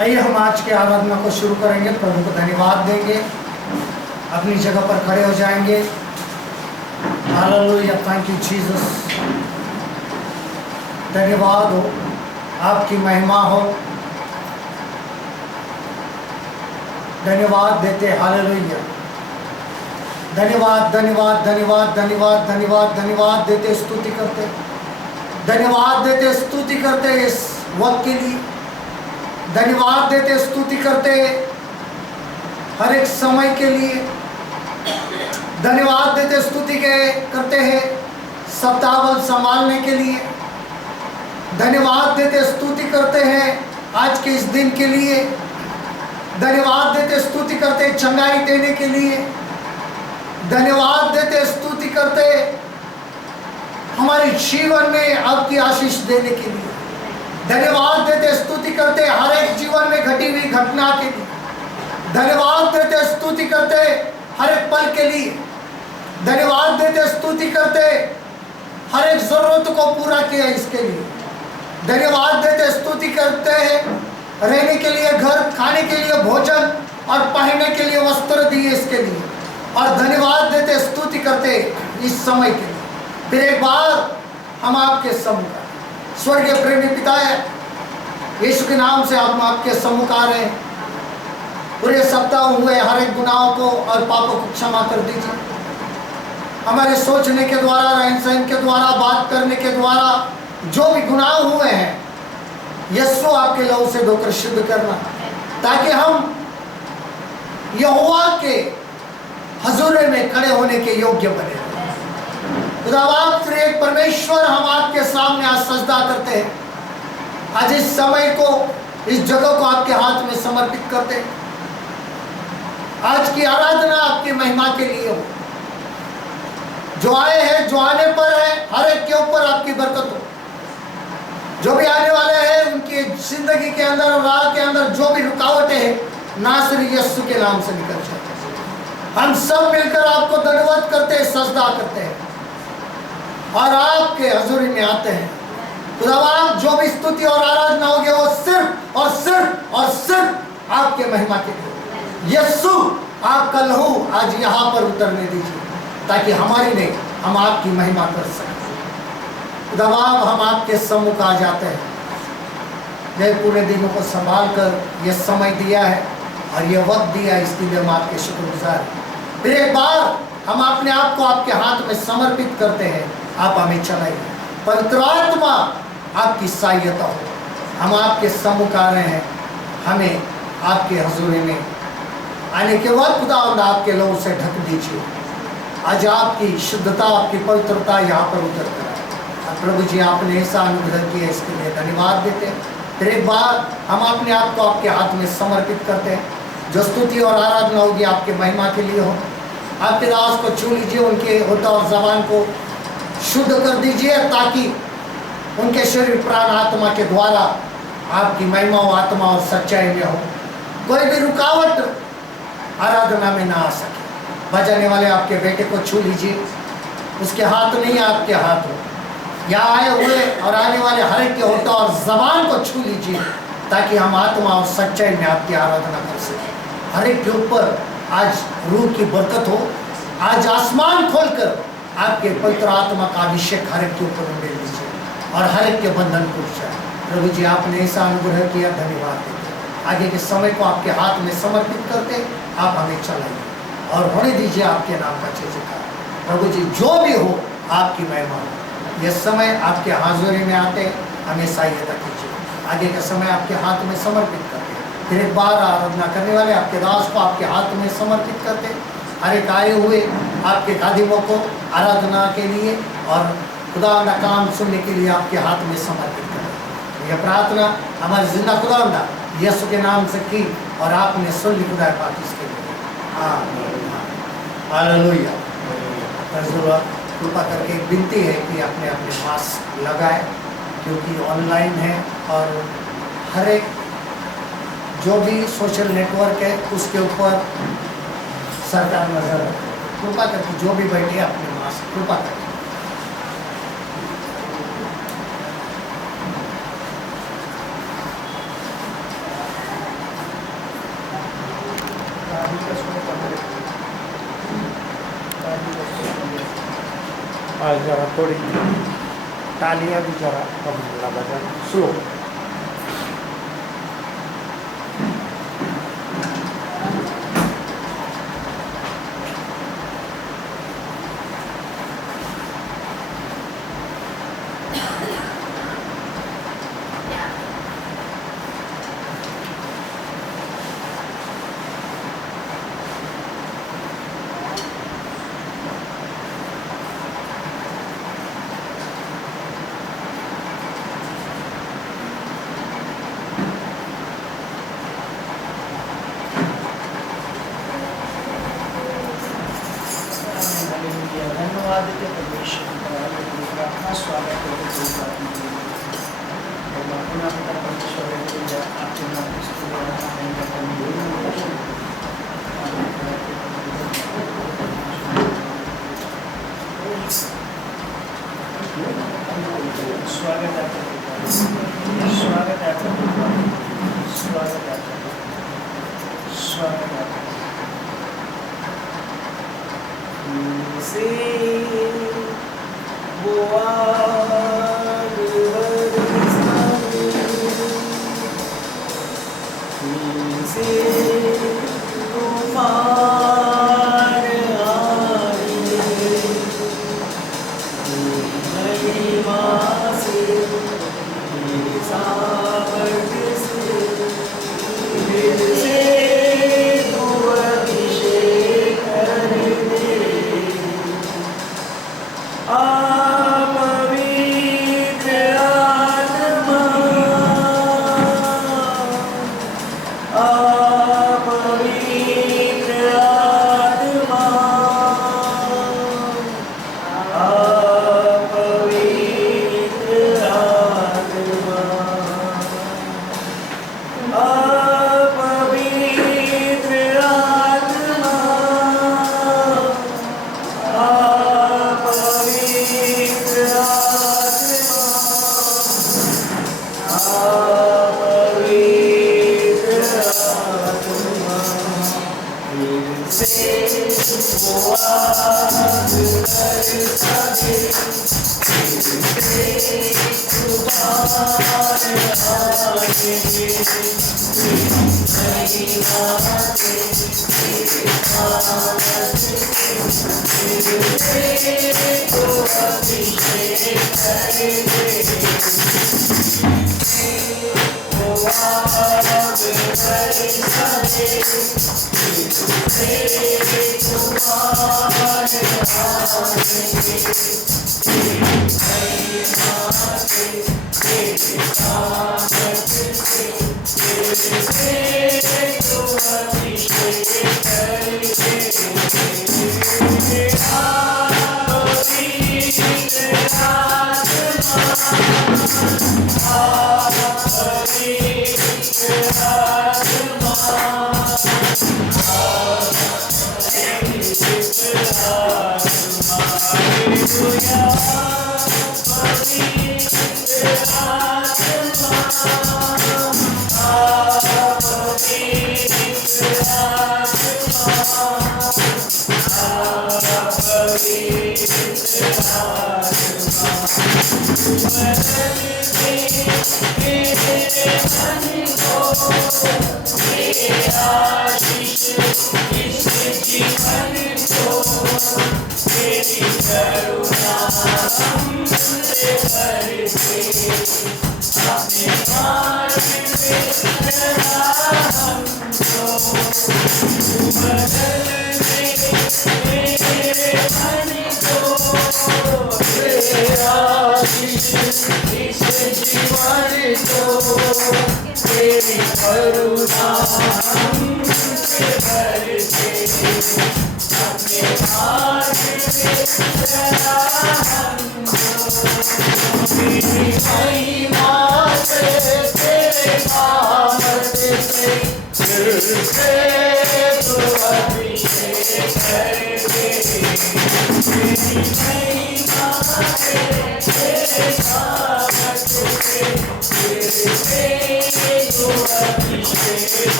आइए हम आज की आराधना को शुरू करेंगे। प्रभु को धन्यवाद देंगे, अपनी जगह पर खड़े हो जाएंगे। Hallelujah, thank you Jesus. धन्यवाद हो, आपकी महिमा हो। धन्यवाद देते, हालेलुया। धन्यवाद धन्यवाद धन्यवाद धन्यवाद धन्यवाद धन्यवाद देते, स्तुति करते, धन्यवाद देते, स्तुति करते इस वक्त के लिए। धन्यवाद देते, स्तुति करते हर एक समय के लिए। धन्यवाद देते, स्तुति करते हैं सप्ताहभर संभालने के लिए। धन्यवाद देते, स्तुति करते हैं आज के इस दिन के लिए। धन्यवाद देते, स्तुति करते चंगाई देने के लिए। धन्यवाद देते, स्तुति करते हमारे जीवन में आपकी आशीष देने के लिए। धन्यवाद देते, स्तुति करते हर एक जीवन में घटी हुई घटना के लिए। धन्यवाद देते, स्तुति करते हर एक पल के लिए। धन्यवाद देते, स्तुति करते हर एक जरूरत को पूरा किया इसके लिए। धन्यवाद देते, स्तुति करते हैं रहने के लिए घर, खाने के लिए भोजन और पहनने के लिए वस्त्र दिए इसके लिए। और धन्यवाद देते, स्तुति करते इस समय के लिए। फिर एक बार हम आपके सम्मुख स्वर्गीय प्रेमी पिता है, यीशु के नाम से हम आपके सम्मुख आ रहे हैं। पूरे सप्ताह हुए हर एक गुनाहों को और पापों को क्षमा कर दीजिए। हमारे सोचने के द्वारा, रहन सहन के द्वारा, बात करने के द्वारा जो भी गुनाह हुए हैं, यीशु आपके लहू से धोकर शुद्ध करना, ताकि हम यहोवा के हजूरे में खड़े होने के योग्य बने। खुदावंद त्रिएक परमेश्वर, हम आपके सामने आज सजदा करते हैं। आज इस समय को, इस जगह को आपके हाथ में समर्पित करते हैं। आज की आराधना आपकी महिमा के लिए हो। जो आए हैं, जो आने पर है, हर एक के ऊपर आपकी बरकत हो। जो भी आने वाले हैं, उनकी जिंदगी के अंदर और राह के अंदर जो भी रुकावटें हैं, नासरी यीशु के नाम से निकल जाए। हम सब मिलकर आपको धन्यवाद करते हैं, सजदा करते हैं और आपके हजूरी में आते हैं। खुदावंद, जो भी स्तुति और आराधना होगी वो सिर्फ और सिर्फ और सिर्फ आपके महिमा के लिए। यीशु, आपका लहू आज यहाँ पर उतरने दीजिए, ताकि हमारी नहीं, हम आपकी महिमा कर सकें। खुदावंद, हम आपके सम्मुख आ जाते हैं। यह पूरे दिनों को संभाल कर यह समय दिया है और यह वक्त दिया है, इसके लिए हम आपके शुक्रगुजार हैं। फिर एक बार हम अपने आप को आपके हाथ में समर्पित करते हैं। आप हमें चलाइए, पवित्र आत्मा आपकी सहायता हो। हम आपके सम्मुख आ रहे हैं। हमें आपके हजूरी में आने के बाद खुदावंद आपके लहू से ढक दीजिए। आज आपकी शुद्धता, आपकी पवित्रता यहाँ पर उतर कर आए। प्रभु जी, आपने ऐसा अनुग्रह किया, इसके लिए धन्यवाद देते हैं। फिर एक बार हम अपने आप को आपके हाथ में समर्पित करते हैं। जो स्तुति और आराधना होगी आपके महिमा के लिए हो। आपके दास को छू लीजिए, उनके होठों और जबान को शुद्ध कर दीजिए, ताकि उनके शरीर, प्राण, आत्मा के द्वारा आपकी महिमा और आत्मा और सच्चाई में हो। कोई भी रुकावट आराधना में ना आ सके। बजाने वाले आपके बेटे को छू लीजिए, उसके हाथ नहीं, आपके हाथ हो। यहाँ आए हुए और आने वाले हर एक के होठों और जबान को छू लीजिए, ताकि हम आत्मा और सच्चाई में आपकी आराधना कर सकें। हर एक के ऊपर आज रूह की बरकत हो। आज आसमान खोलकर आपके पवित्र आत्मा का अभिषेक हर एक के ऊपर उंडेल दीजिए और हर एक के बंधन टूट जाए। प्रभु जी, आपने ऐसा अनुग्रह किया, धन्यवाद देते। आगे के समय को आपके हाथ में समर्पित करते आप हमें चलाइए और होने दीजिए आपके नाम का जयजयकार। प्रभु जी, जो भी हो आपकी महिमा हो। यह समय आपके हाजिरी में आते हमें सहायता कीजिए। आगे का समय आपके हाथ में समर्पित करते। फिर एक बार आराधना करने वाले आपके दास को आपके हाथ में समर्पित करते। हर एक आए हुए आपके खादिमों को आराधना के लिए और खुदा काम सुनने के लिए आपके हाथ में समर्पित करें। यह प्रार्थना हमारे जिंदा खुदा यीशु के नाम से की और आपने सुन ली खुदा पाक इसके लिए। हालेलुया। कृपा करके एक विनती है कि अपने अपने मास्क लगाए, क्योंकि ऑनलाइन है और हर एक जो भी सोशल नेटवर्क है उसके ऊपर सरकार नजर रखे। कृपा करके जो भी बैठे अपने मास्क कृपा करके। और जरा थोड़ी तालियां भी जरा कम बजा स्लो। धन्यवाद देते परमेश्वर का स्वागत है अपना पिता परमेश्वर आपके नाम स्वागत है स्वागत है स्वागत है स्वागत है से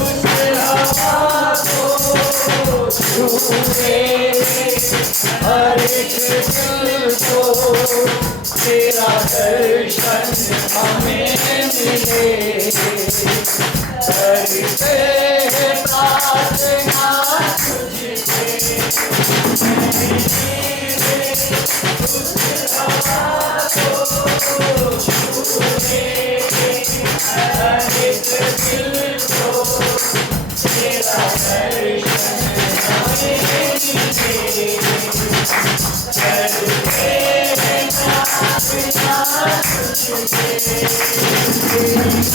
उस हवा को छूए, हर एक दिल को तेरा दर्शन हमें मिले। करते हैं प्रार्थना तुझसे, उस हवा को छूए, हर एक दिल को तेरा दर्शन हमें मिले। करते हैं प्रार्थना तुझसे,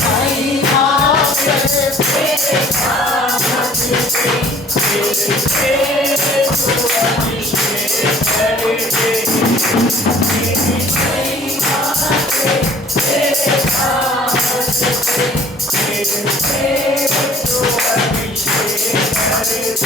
आई आके तेरे सामत से, तेरे को अभिषेक करके। आई आके तेरे सामत से, तेरे को अभिषेक करके।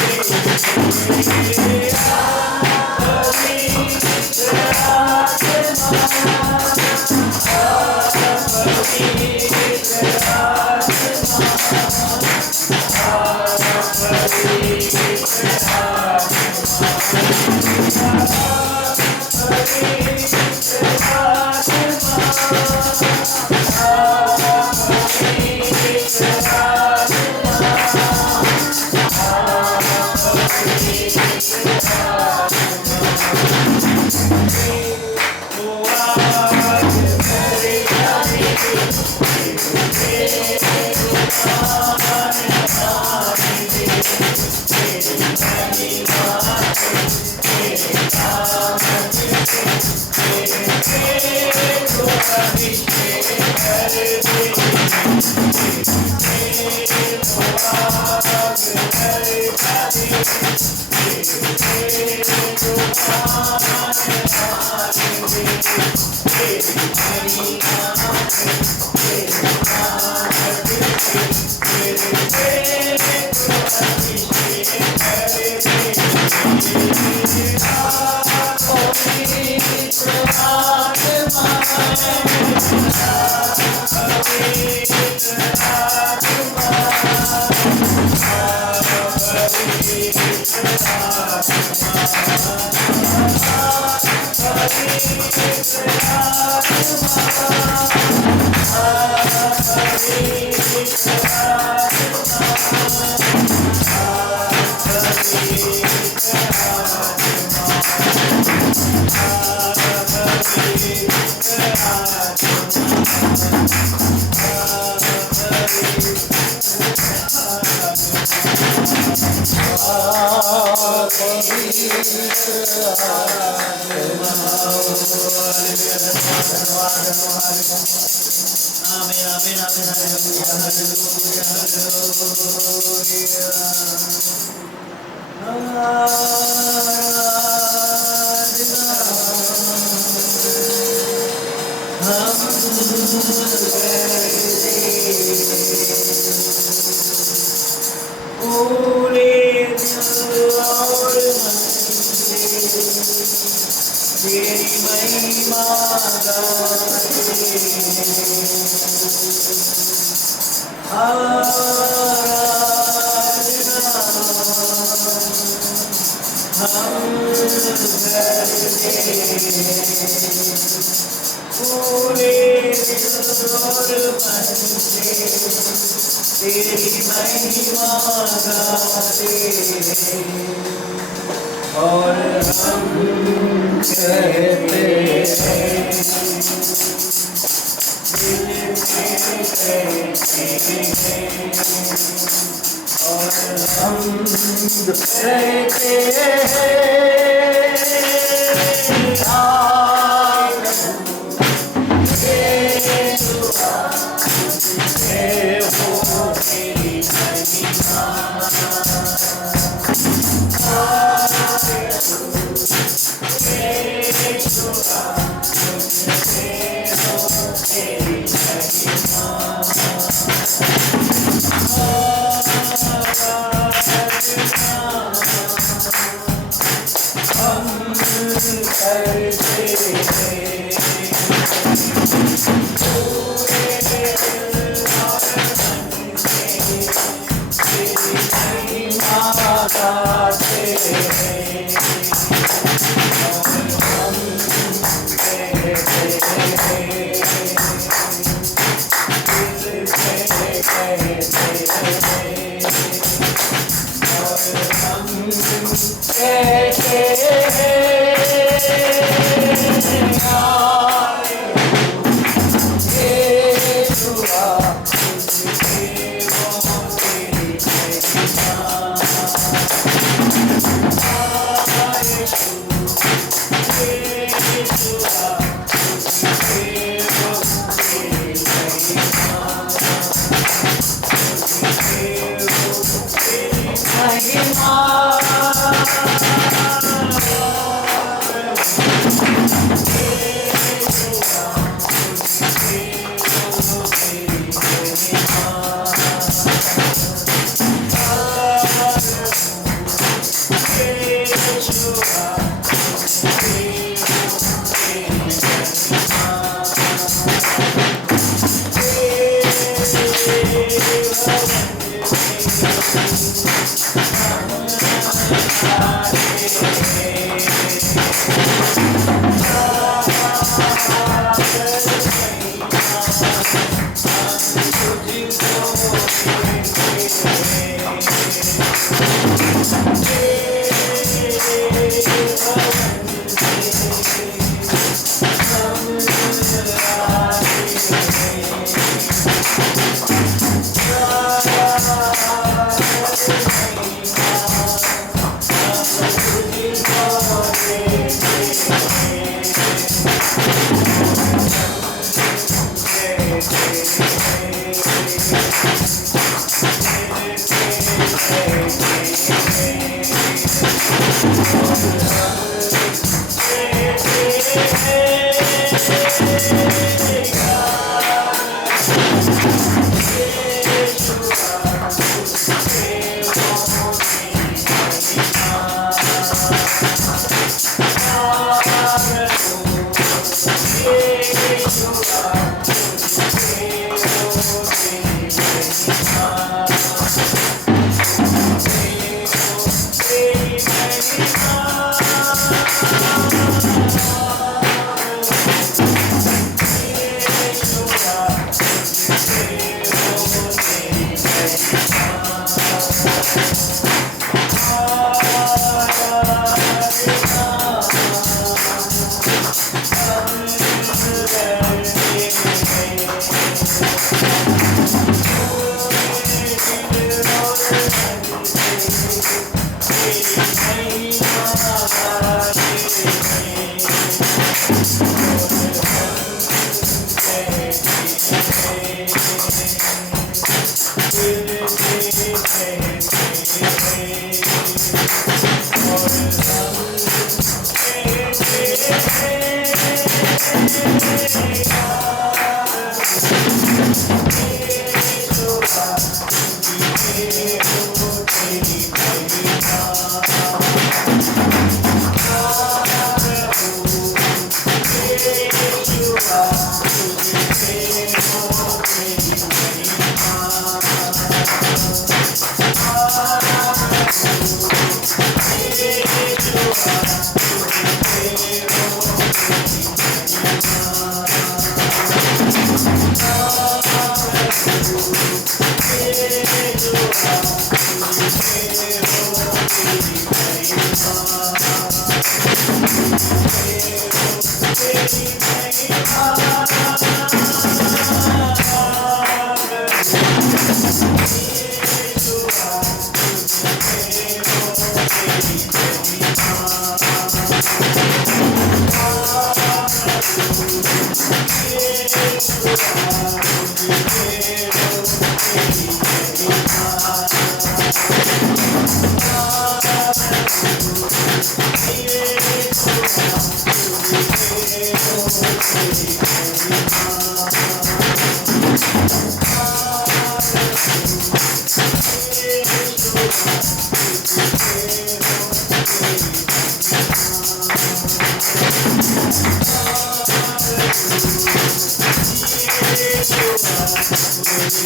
Amen,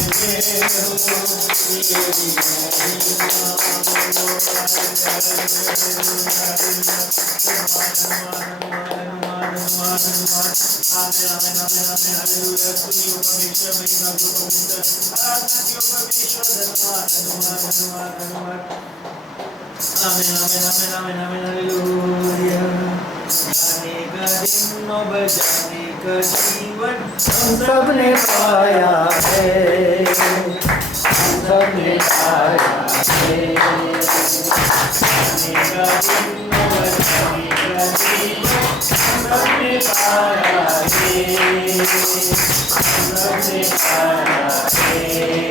amen, amen, amen, amen, hallelujah. जाने का दिन और बजाने का जीवन हम सबने पाया है, हम सबने पाया है। जाने का दिन और बजाने का जीवन हम सबने पाया है, हम सबने पाया है।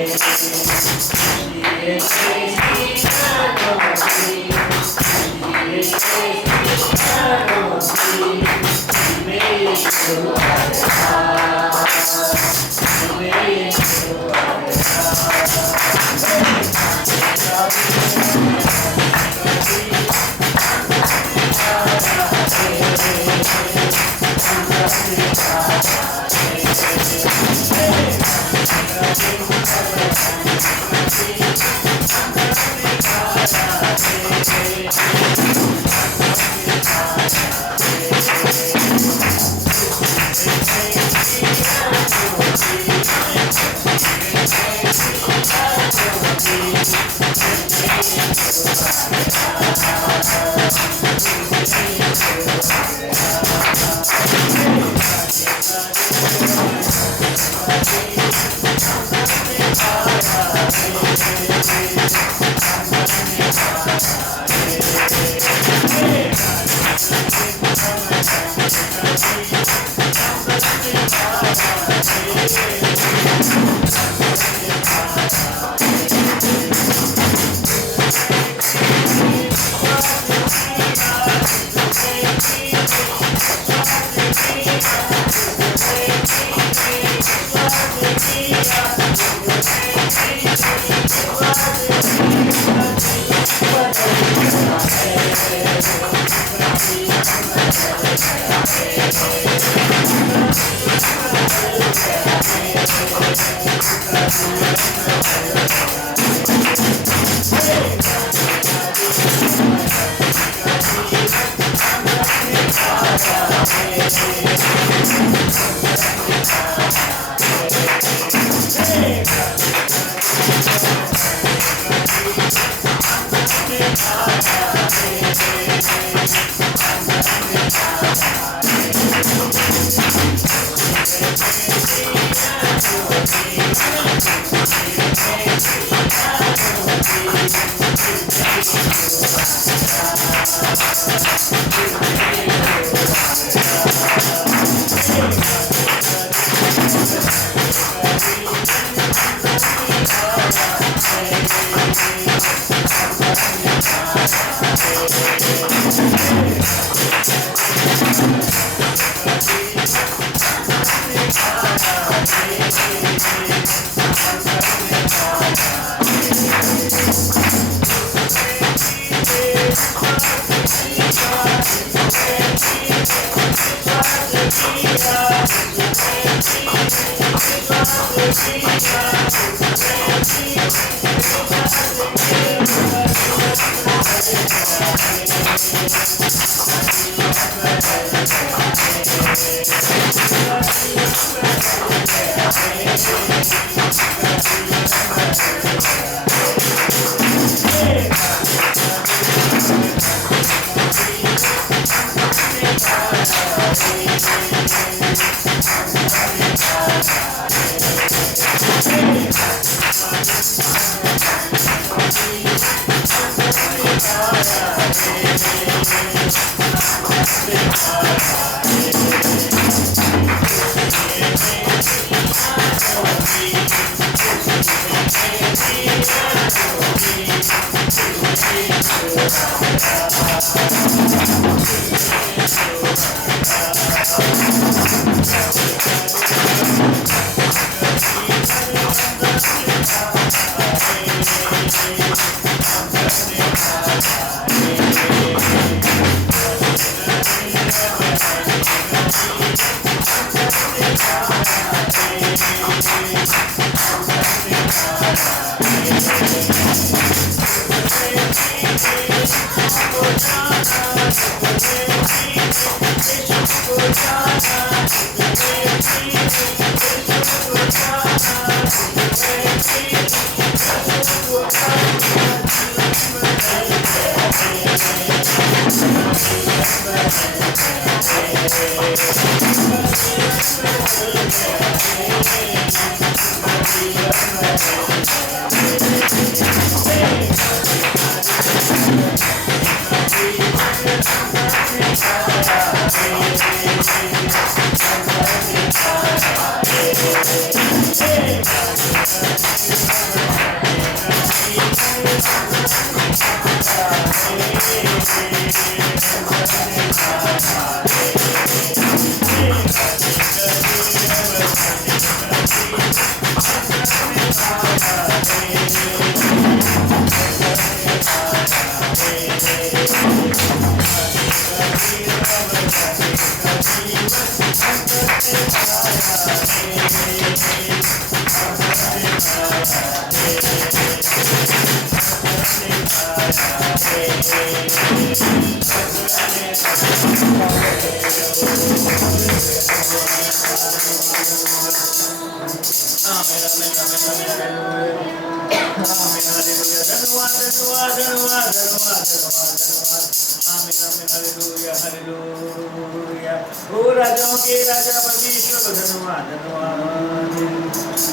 राजाओं के राजा परमेश्वर धन्यवाद धन्यवाद।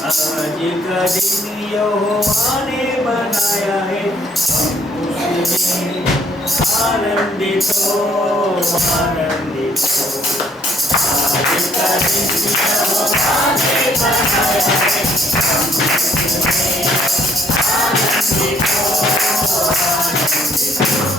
आज का दिन यहोवा ने बनाया है, हम उसमें आनंदित हो आनंदित हो। आज का दिन यहोवा ने बनाया है, हम उसमें आनंदित हो आनंदित हो।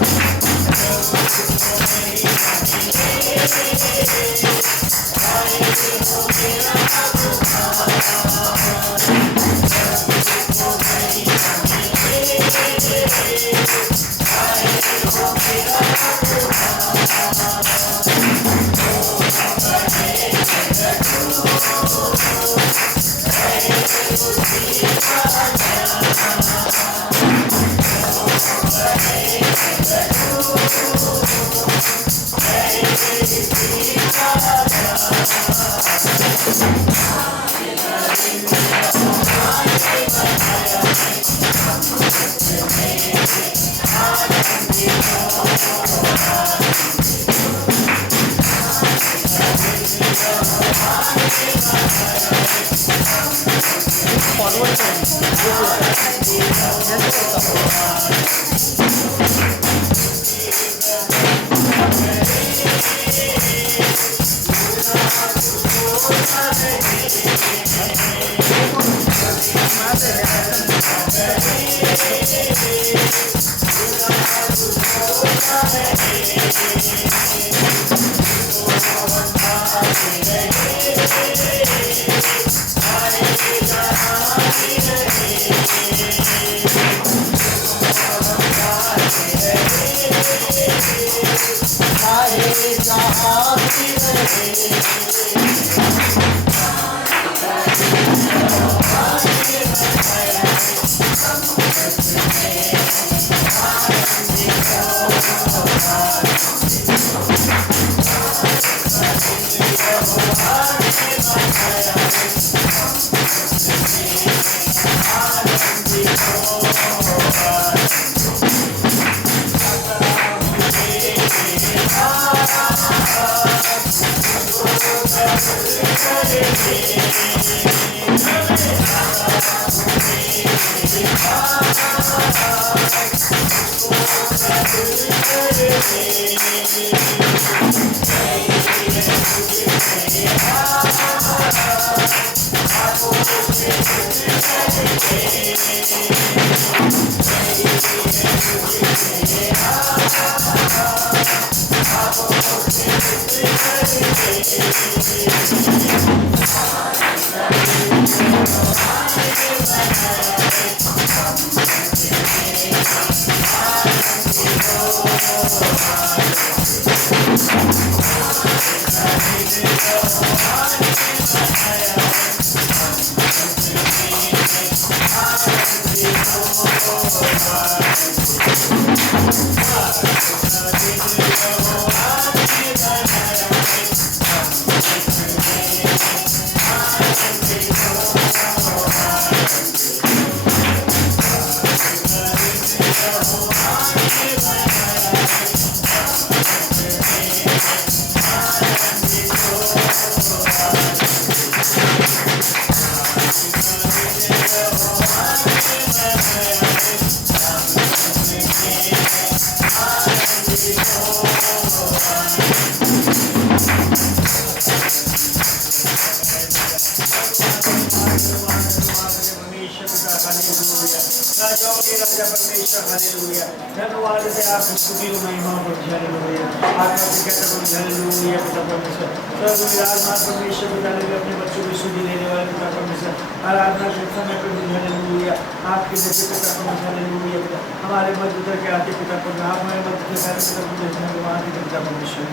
राजा परमेश्वर हालेलुया धन्यवाद है आपकी स्तुति और महिमा प्रभु हालेलुया आत्मा से कहता प्रभु हालेलुया पिता परमेश्वर सर्व विराजमान परमेश्वर पिता ने अपने बच्चों को शुद्धि देने वाले पिता परमेश्वर आराधना के समय प्रभु हालेलुया आपके जैसे पिता परमेश्वर हालेलुया पिता हमारे मध्य उतर के आते पिता परमेश्वर आप हमारे मध्य के साथ पिता परमेश्वर धन्यवाद पिता परमेश्वर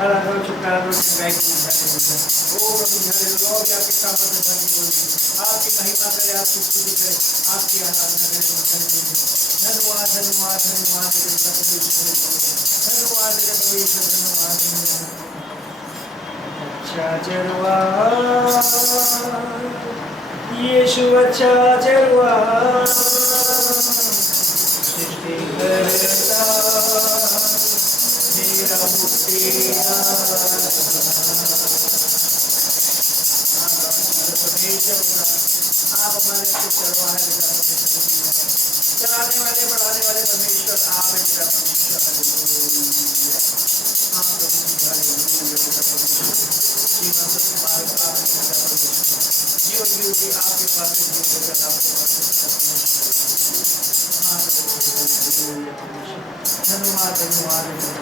आराधना और छुटकारा और गाय की हालेलुया ओ प्रभु हालेलुया भी आपके सामर्थ्य भर की बोली आपकी महिमा करे आपकी स्तुति करे आपकी आराधना करे धन्यवाद धन्यवाद धन्यवाद धन्यवाद परमेश्वर धन्यवाद अच्छा चरवा यीशु अच्छा चरवा सृष्टि करता मेरा मुक्ति आप हमारे चरवा है चलाने वाले बढ़ाने वाले परमेश्वर आप हैं पिता परमेश्वर जीवन की रोटी आपके पास धन्यवाद धन्यवाद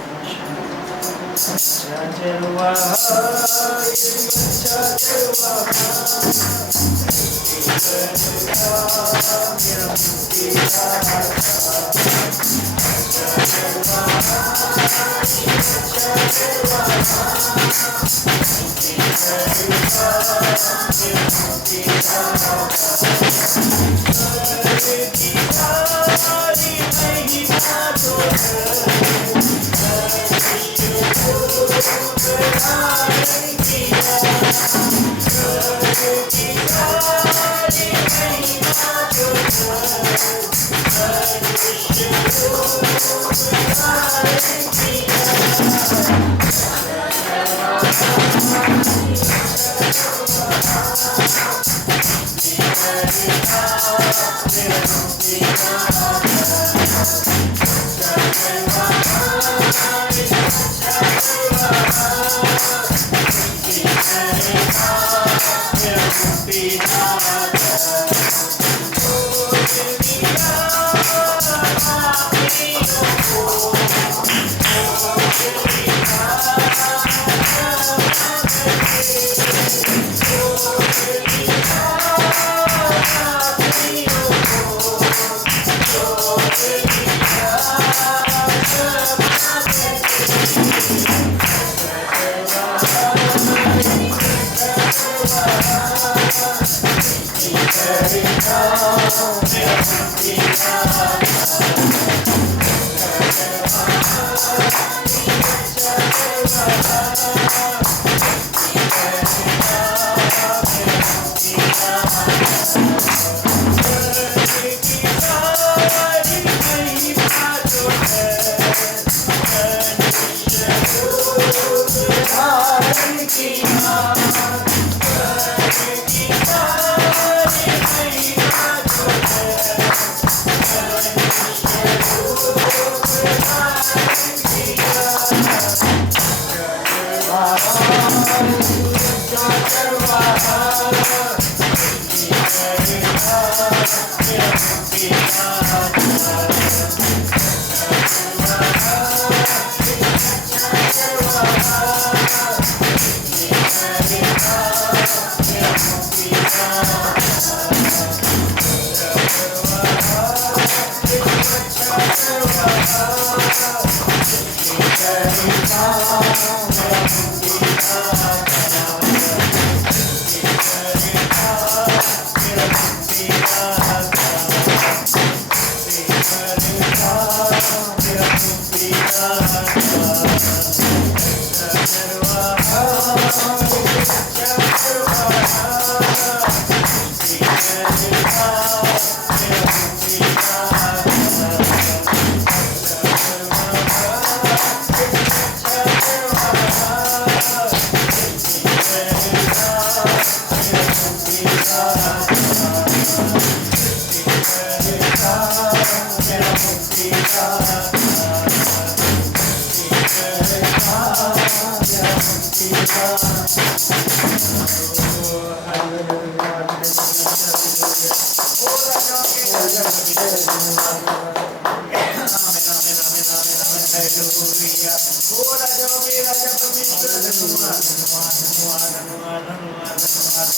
हालेलुया। ओ राजाओं के राजा परमेश्वर धन्यवाद धन्यवाद धन्यवाद धन्यवाद धन्यवाद धन्यवाद।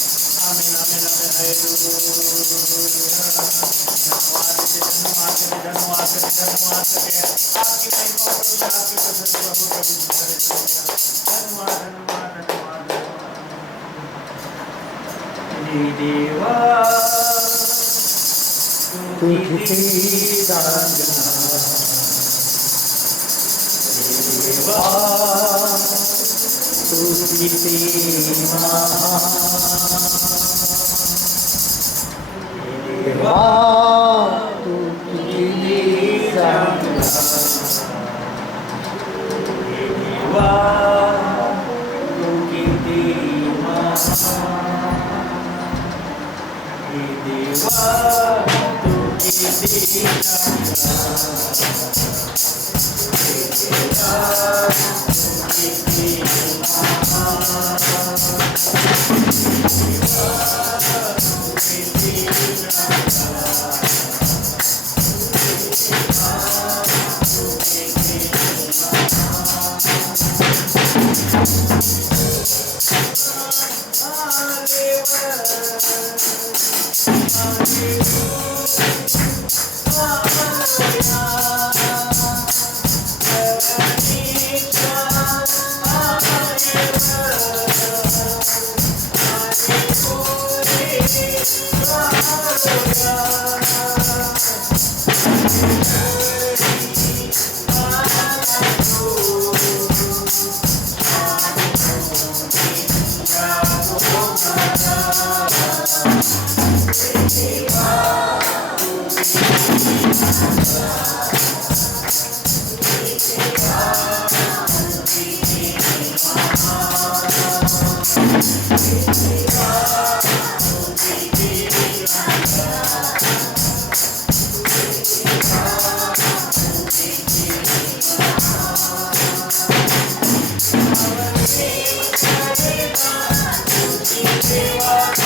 आमीन आमीन आमीन हालेलुया। धन्यवाद आपकी महिमा करो, आपकी प्रशंसा हो प्रभु जी करे। धन्यवाद धन्यवाद धन्यवाद देवा तुझी साजना देवा तुझी सीमा देवा तुझी साजना देवा तुझी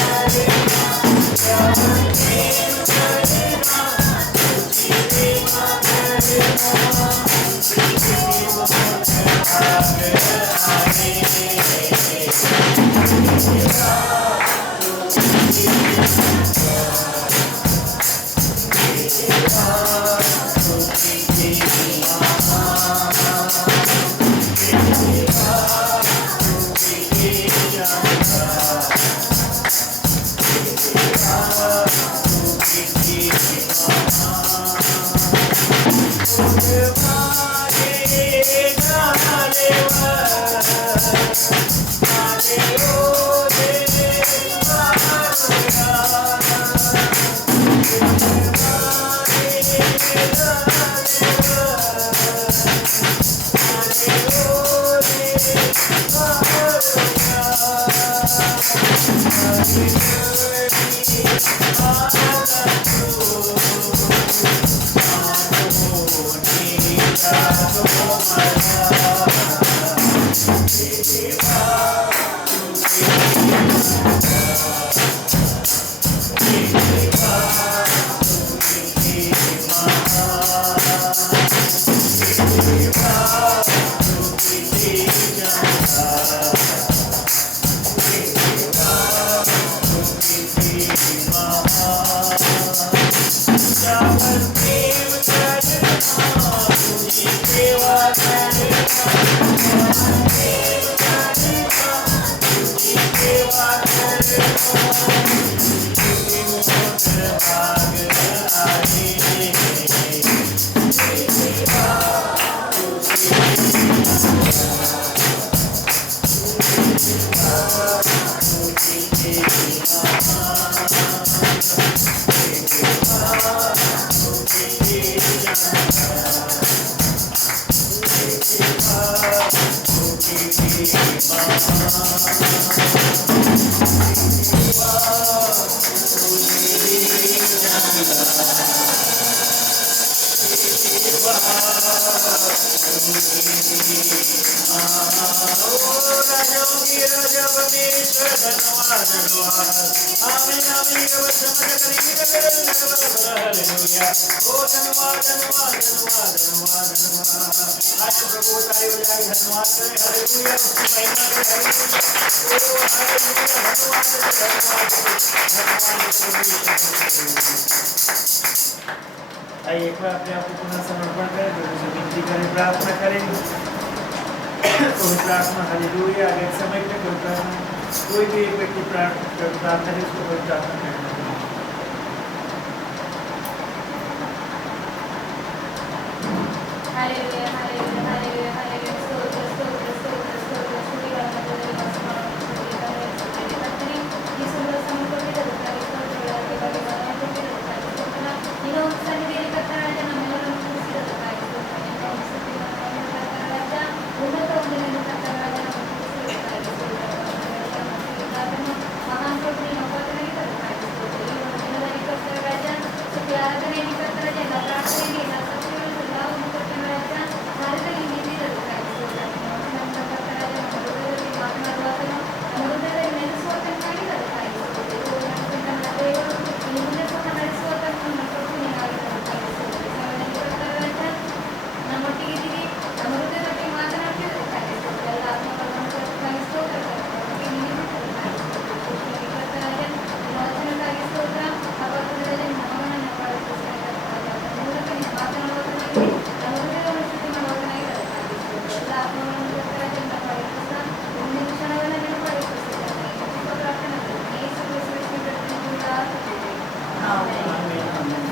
सीमा देवा राजाओं की राजा परमेश्वर धन्यवाद धन्यवाद आमीन आमीन रब समझ करेंगे हालेलुया ओ धन्यवाद धन्यवाद धन्यवाद धन्यवाद धन्यवाद आए प्रभु तारी बजाय धन्यवाद करें हालेलुया उसकी महिमा करें हालेलुया ओ हालेलुया धन्यवाद आइए एक बार अपने आप को पुनः समर्पण करें प्रभु से विनती करें प्रार्थना करें कोई प्रार्थना हालेलुया अगर समय पे कोई प्रार्थना कोई भी एक व्यक्ति प्रार्थना करे उसको कोई प्रार्थना करना हालेलुया हालेलुया हालेलुया हालेलुया स्तोत्र स्तोत्र स्तोत्र स्तोत्र स्तुति करण्याबद्दल कರ್ತने ಈ ಸುಂದರ ಸಮರ್ಪಣೆಗಾಗಿ ಸ್ತೋತ್ರಗಳಾಗಿ ಭಗವಂತನಿಗೆ ಸ್ತೋತ್ರ ನೀನು ಸನ್ನಿಧಿಯಲ್ಲಿ ಕರ್ತನಾದ ನಮ್ಮೆಲ್ಲರನ್ನು ಕೂರಿಸಿದ್ದಕ್ಕಾಗಿ ಸ್ತೋತ್ರ ನಿನ್ನ ಸ್ತುತಿಯನ್ನು ಕರ್ತನಾದ ಉನ್ನತ ಒಂದನೆಯನ್ನು ಕರ್ತನಾದ ನಮ್ಮನ್ನು ಕೂರಿಸಿದ್ದಕ್ಕಾಗಿ ಸ್ತೋತ್ರ ಮಹಾನ್ ಪ್ರಭು ನಿನ್ನ ಒಬ್ಬತನಿಗೆ ತರಕ್ಕಾಗಿ ಸ್ತೋತ್ರ ಈ ಒಂದು ದಿನದಲ್ಲಿ ಕರ್ತರಾದ ಸ್ತುತಿ ಆರಾಧನೆಯಲ್ಲಿ ಕರ್ತರಾದ ಎಲ್ಲ ಪ್ರಾರ್ಥನೆಯಲ್ಲಿ ಎಲ್ಲ ಸತ್ಯಗಳನ್ನು ಎಲ್ಲವನ್ನು ಕರ್ತನಾದ ಭಾರತದಲ್ಲಿ ನಿಂತಿದ್ದಕ್ಕಾಗಿ ಸ್ತೋತ್ರ ನಮ್ಮ ಕರ್ತರಾದ ನಮ್ಮ ಹೃದಯದಲ್ಲಿ ಮಾತನಾಡುವಾತನು ನಮ್ಮ ಹೃದಯದಲ್ಲಿ ನೆಲೆಸುವಾತನು ಮಾಡಿದ್ದಕ್ಕಾಗಿ ಸ್ತೋತ್ರ ನನ್ನ ದೇವರು ಇನ್ನು ಮುಂದೆ ಸಹ ನಡೆಸುವಾತನು ನಮ್ಮ ಪ್ರಭು ನೀನಾಗಿದ್ದಕ್ಕಾಗಿ ಸ್ತೋತ್ರ ಸಮಯದಲ್ಲಿ ಕರ್ತರಾದ ನಮ್ಮೊಟ್ಟಿಗೆ ಇದ್ದೀರಿ ನಮ್ಮ ಹೃದಯದಲ್ಲಿ ಮಾತನಾಡ್ತಿದ್ದಕ್ಕಾಗಿ ಸ್ತೋತ್ರ ಎಲ್ಲ ಆತ್ಮಗಳನ್ನು ಕರ್ತಕ್ಕಾಗಿ ಸ್ತೋತ್ರ ಕರ್ತನಿಗೆ ನೀಡಿದ್ದಕ್ಕಾಗಿ ಸ್ತೋತ್ರ ಕೃಷ್ಣನಿಗೆ ಕರ್ತರಾದ ನಿನ್ನ ವಚನಕ್ಕಾಗಿ ಸ್ತೋತ್ರ ಭಗವದ್ಗೀತೆಯಲ್ಲಿ ನಮ್ಮನ್ನು ಪಾಲಿಸುತ್ತಾರೆ ಕರ್ತನಾದ ಮೂಲಕ ನೀನು ಮಾತನಾಡುವುದರಲ್ಲಿ ನಮ್ಮ ಹೃದಯವನ್ನು ಶುದ್ಧಿ ಮಾಡುವುದನ್ನಾಗಿ ಅದಕ್ಕಾಗಿ ಸ್ತೋತ್ರ ಎಲ್ಲ ಆತ್ಮಗಳನ್ನು ಕರ್ತರಾದ ನಿನ್ನ ಪಾಲಿಸುತ್ತಾ ಮುಂದಿನ ಕ್ಷಣವನ್ನು ನೆನಪಾಡಿಸುತ್ತಿದ್ದಾನೆ ಪ್ರಾರ್ಥನೆ ಯೇಸು ಕ್ರಿಸ್ತನ ಹೆಸರಿನಲ್ಲಿ ಪ್ರಾರ್ಥನೆ आमीन आमीन